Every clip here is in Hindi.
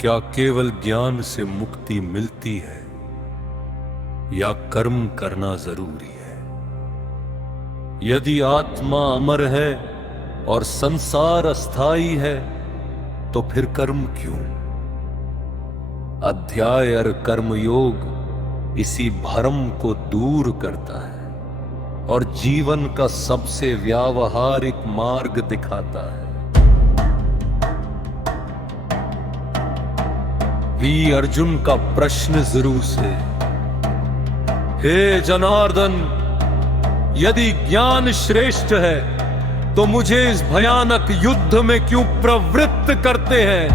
क्या केवल ज्ञान से मुक्ति मिलती है या कर्म करना जरूरी है? यदि आत्मा अमर है और संसार अस्थाई है तो फिर कर्म क्यों? अध्याय और कर्मयोग इसी भ्रम को दूर करता है और जीवन का सबसे व्यावहारिक मार्ग दिखाता है। वी अर्जुन का प्रश्न जरूर से, हे जनार्दन, यदि ज्ञान श्रेष्ठ है तो मुझे इस भयानक युद्ध में क्यों प्रवृत्त करते हैं?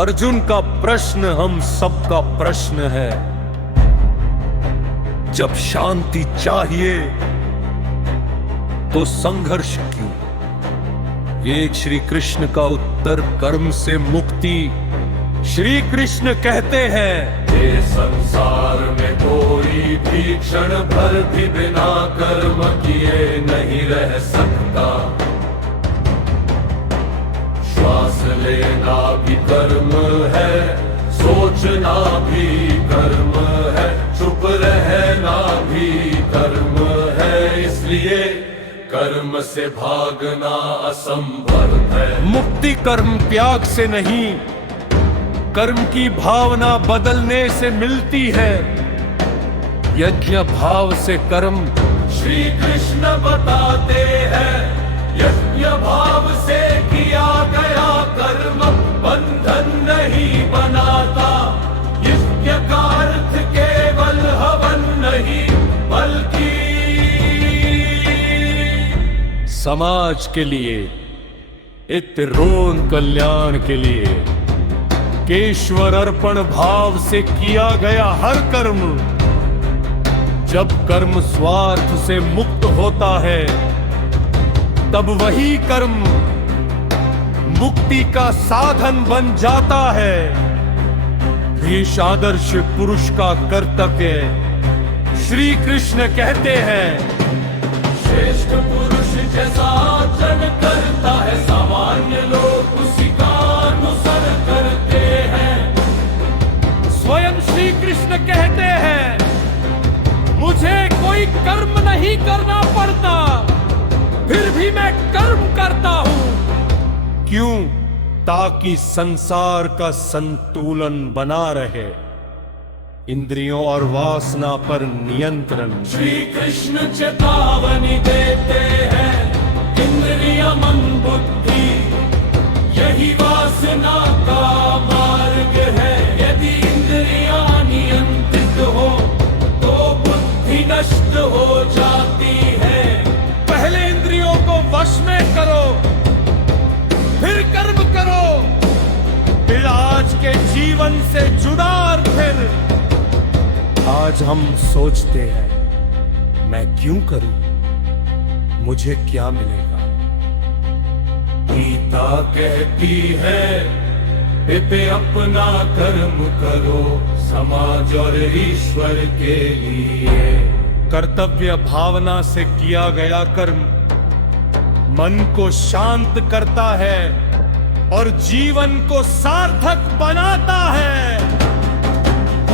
अर्जुन का प्रश्न हम सबका प्रश्न है। जब शांति चाहिए तो संघर्ष क्यों? ये श्री कृष्ण का उत्तर कर्म से मुक्ति। श्री कृष्ण कहते हैं, ये संसार में कोई भी क्षण भर भी बिना कर्म किए नहीं रह सकता। श्वास लेना भी कर्म है, सोचना भी कर्म है, चुप रहना भी कर्म है। इसलिए कर्म से भागना असंभव है। मुक्ति कर्म त्याग से नहीं, कर्म की भावना बदलने से मिलती है। यज्ञ भाव से कर्म, श्री कृष्ण बताते हैं, यज्ञ भाव से किया गया कर्म बंधन नहीं बनाता। यज्ञ का अर्थ केवल हवन नहीं बल्कि समाज के लिए, इतरों कल्याण के लिए, केश्वर अर्पण भाव से किया गया हर कर्म। जब कर्म स्वार्थ से मुक्त होता है तब वही कर्म मुक्ति का साधन बन जाता है। भीष आदर्श पुरुष का कर्तव्य। श्री कृष्ण कहते हैं, श्रेष्ठ पुरुष जैसा आचरण करता है सामान्य लोग उसी का अनुसरण करते हैं। स्वयं श्री कृष्ण कहते हैं, मुझे कोई कर्म नहीं करना पड़ता, फिर भी मैं कर्म करता हूं। क्यों? ताकि संसार का संतुलन बना रहे, इंद्रियों और वासना पर नियंत्रण। श्री कृष्ण चेतावनी देते हैं, इंद्रिय मन बुद्धि यही वासना का मार्ग है। यदि इंद्रियां नियंत्रित हो तो बुद्धि नष्ट हो जाती है। पहले इंद्रियों को वश में करो, फिर कर्म करो, फिर आज के जीवन से जुड़ा। फिर आज हम सोचते हैं, मैं क्यों करूं? मुझे क्या मिलेगा? गीता कहती है, इते अपना कर्म करो समाज और ईश्वर के लिए। कर्तव्य भावना से किया गया कर्म मन को शांत करता है और जीवन को सार्थक बनाता है।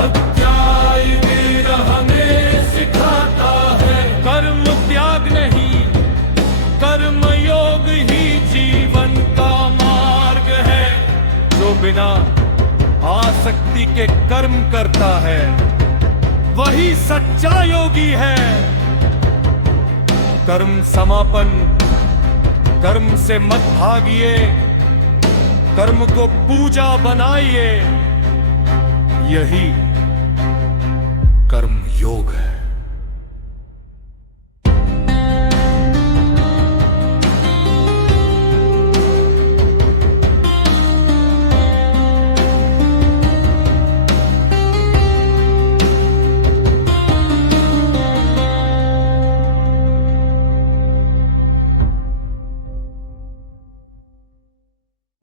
अध्याय वीर हमें सिखाता है, कर्म त्याग नहीं, कर्म योग ही जीवन का मार्ग है। जो बिना आसक्ति के कर्म करता है वही सच्चा योगी है। कर्म समापन, कर्म से मत भागिए, कर्म को पूजा बनाइए। यही कर्म योग है।